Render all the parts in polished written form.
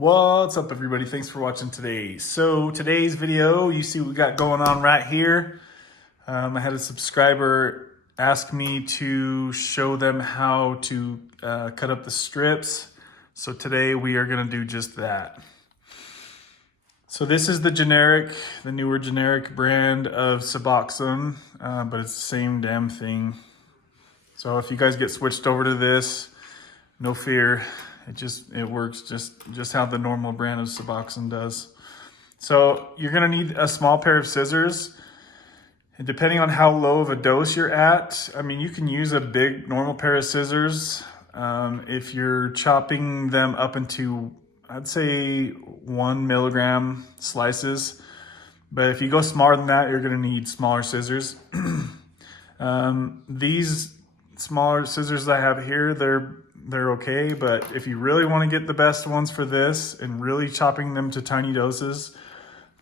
What's up, everybody? Thanks for watching today. So today's video, you see what we got going on right here. I had a subscriber ask me to show them how to cut up the strips. So today we are going to do just that. So this is the newer generic brand of Suboxone, but it's the same damn thing. So if you guys get switched over to this, no fear. It works just how the normal brand of Suboxone does. So you're gonna need a small pair of scissors. And depending on how low of a dose you're at, I mean, you can use a big normal pair of scissors. If you're chopping them up into, I'd say 1 milligram slices. But if you go smaller than that, you're gonna need smaller scissors. These smaller scissors I have here, they're okay, but if you really want to get the best ones for this and really chopping them to tiny doses,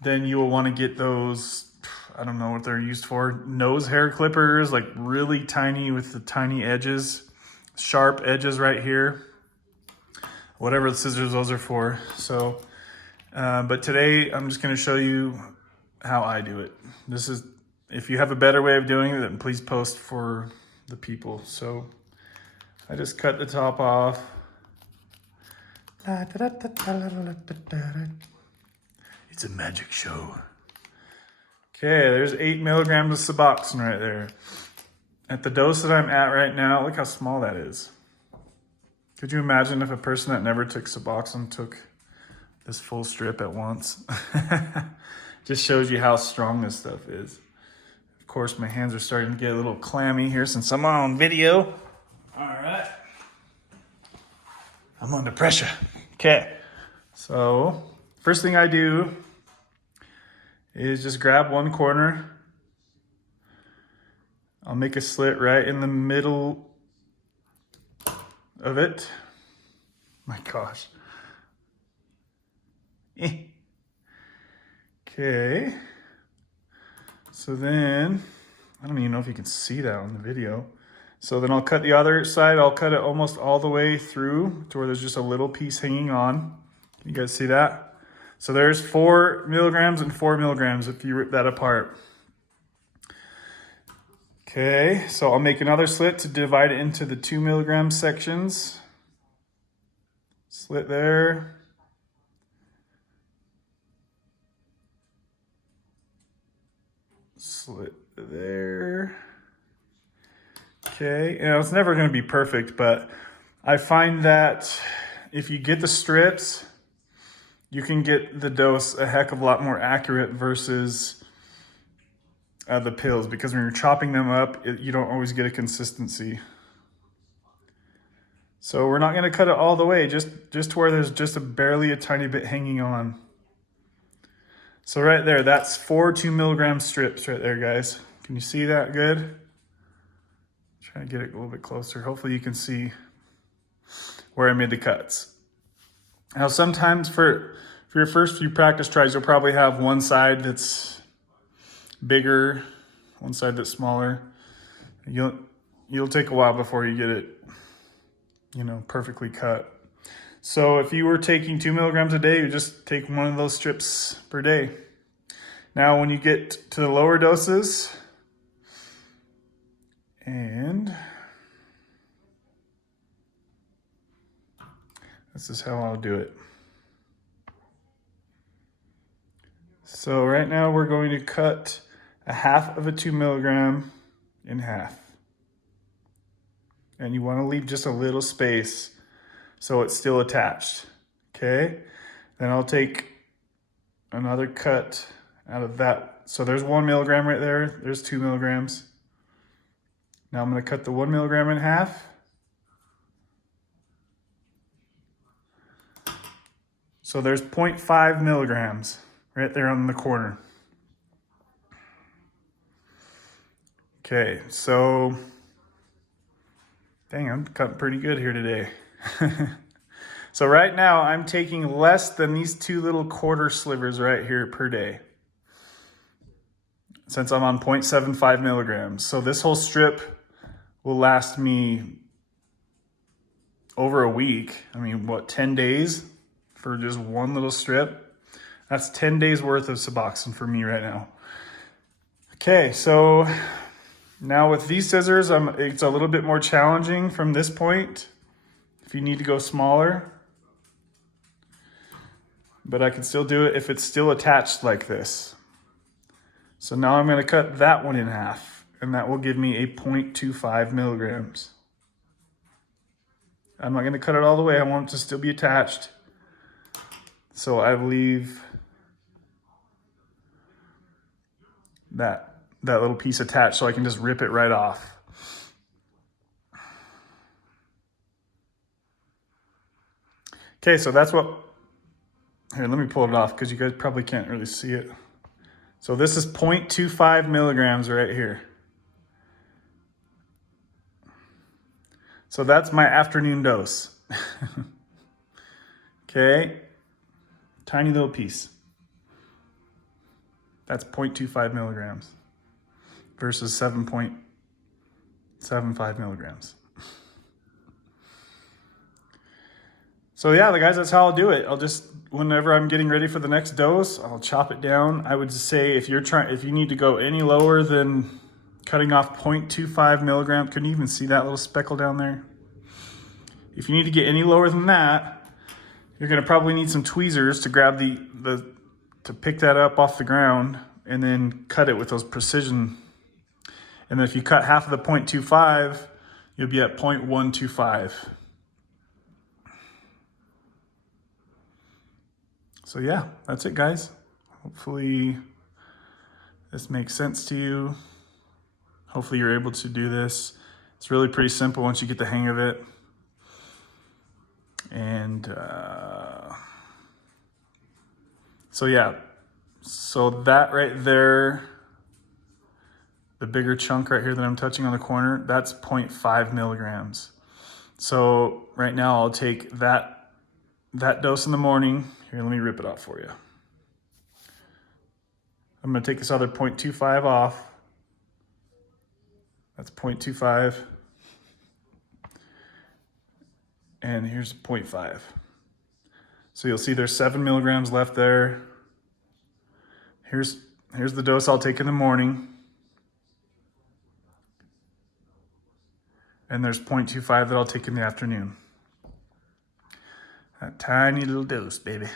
then you will want to get those, I don't know what they're used for, nose hair clippers, like really tiny with the tiny edges, sharp edges right here, whatever the scissors those are for. So, but today I'm just going to show you how I do it. If you have a better way of doing it, then please post for the people. So I just cut the top off. It's a magic show. Okay, there's 8 milligrams of Suboxone right there. At the dose that I'm at right now, look how small that is. Could you imagine if a person that never took Suboxone took this full strip at once? Just shows you how strong this stuff is. Of course, my hands are starting to get a little clammy here since I'm on video. All right, I'm under pressure. Okay, so first thing I do is just grab one corner. I'll make a slit right in the middle of it. My gosh. Okay, so then, I don't even know if you can see that on the video. So then I'll cut the other side. I'll cut it almost all the way through to where there's just a little piece hanging on. Can you guys see that? So there's 4 milligrams and 4 milligrams if you rip that apart. Okay, so I'll make another slit to divide it into the 2 milligram sections. Slit there. Slit there. Okay, it's never going to be perfect, but I find that if you get the strips, you can get the dose a heck of a lot more accurate versus the pills, because when you're chopping them up, you don't always get a consistency. So we're not going to cut it all the way, just to where there's just barely a tiny bit hanging on. So right there, that's 4 2 milligram strips right there, guys. Can you see that good? Trying to get it a little bit closer. Hopefully you can see where I made the cuts. Now sometimes for your first few practice tries, you'll probably have one side that's bigger, one side that's smaller. You'll take a while before you get it, perfectly cut. So if you were taking 2 milligrams a day, you just take one of those strips per day. Now when you get to the lower doses, and this is how I'll do it. So right now we're going to cut a half of a 2 milligram in half. And you want to leave just a little space so it's still attached. Okay? Then I'll take another cut out of that. So there's 1 milligram right there. There's 2 milligrams. Now I'm going to cut the 1 milligram in half. So there's 0.5 milligrams right there on the corner. Okay, so dang, I'm cutting pretty good here today. So right now I'm taking less than these 2 little quarter slivers right here per day, since I'm on 0.75 milligrams. So this whole strip will last me over a week. I mean, what, 10 days? for just one little strip. That's 10 days worth of Suboxone for me right now. Okay, so now with these scissors, it's a little bit more challenging from this point. If you need to go smaller, but I can still do it if it's still attached like this. So now I'm going to cut that one in half, and that will give me a 0.25 milligrams. I'm not going to cut it all the way. I want it to still be attached. So I leave that little piece attached so I can just rip it right off. Okay, so that's what, here, let me pull it off because you guys probably can't really see it. So this is 0.25 milligrams right here. So that's my afternoon dose. Okay, tiny little piece. That's 0.25 milligrams versus 7.75 milligrams. So yeah, guys, that's how I'll do it. I'll just, whenever I'm getting ready for the next dose, I'll chop it down. I would say if you need to go any lower than cutting off 0.25 milligrams, couldn't you even see that little speckle down there? If you need to get any lower than that, you're gonna probably need some tweezers to grab to pick that up off the ground and then cut it with those precision. And then if you cut half of the 0.25, you'll be at 0.125. So yeah, that's it, guys. Hopefully this makes sense to you. Hopefully you're able to do this. It's really pretty simple once you get the hang of it. And so yeah, so that right there, the bigger chunk right here that I'm touching on the corner, that's 0.5 milligrams. So right now I'll take that dose in the morning. Here, let me rip it off for you. I'm gonna take this other 0.25 off. That's 0.25. And here's 0.5. So you'll see there's 7 milligrams left there. Here's the dose I'll take in the morning. And there's 0.25 that I'll take in the afternoon. That tiny little dose, baby.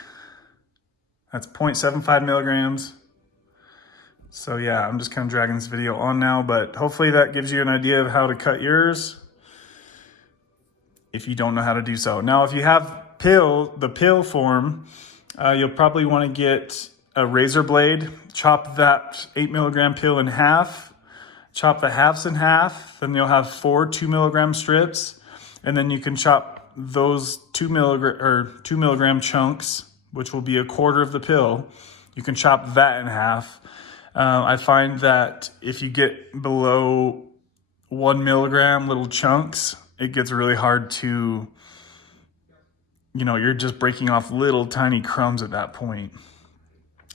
That's 0.75 milligrams. So yeah, I'm just kind of dragging this video on now, but hopefully that gives you an idea of how to cut yours if you don't know how to do so. Now, if you have the pill form, you'll probably want to get a razor blade, chop that 8 milligram pill in half, chop the halves in half, then you'll have 4 2 milligram strips, and then you can chop those 2 milligram chunks, which will be a quarter of the pill. You can chop that in half. I find that if you get below 1 milligram little chunks, it gets really hard to, you're just breaking off little tiny crumbs at that point.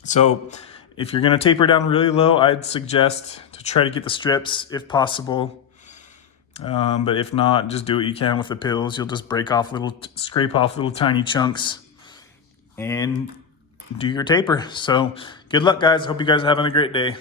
So if you're gonna taper down really low, I'd suggest to try to get the strips if possible. But if not, just do what you can with the pills. You'll just scrape off little tiny chunks and do your taper. So good luck, guys. Hope you guys are having a great day.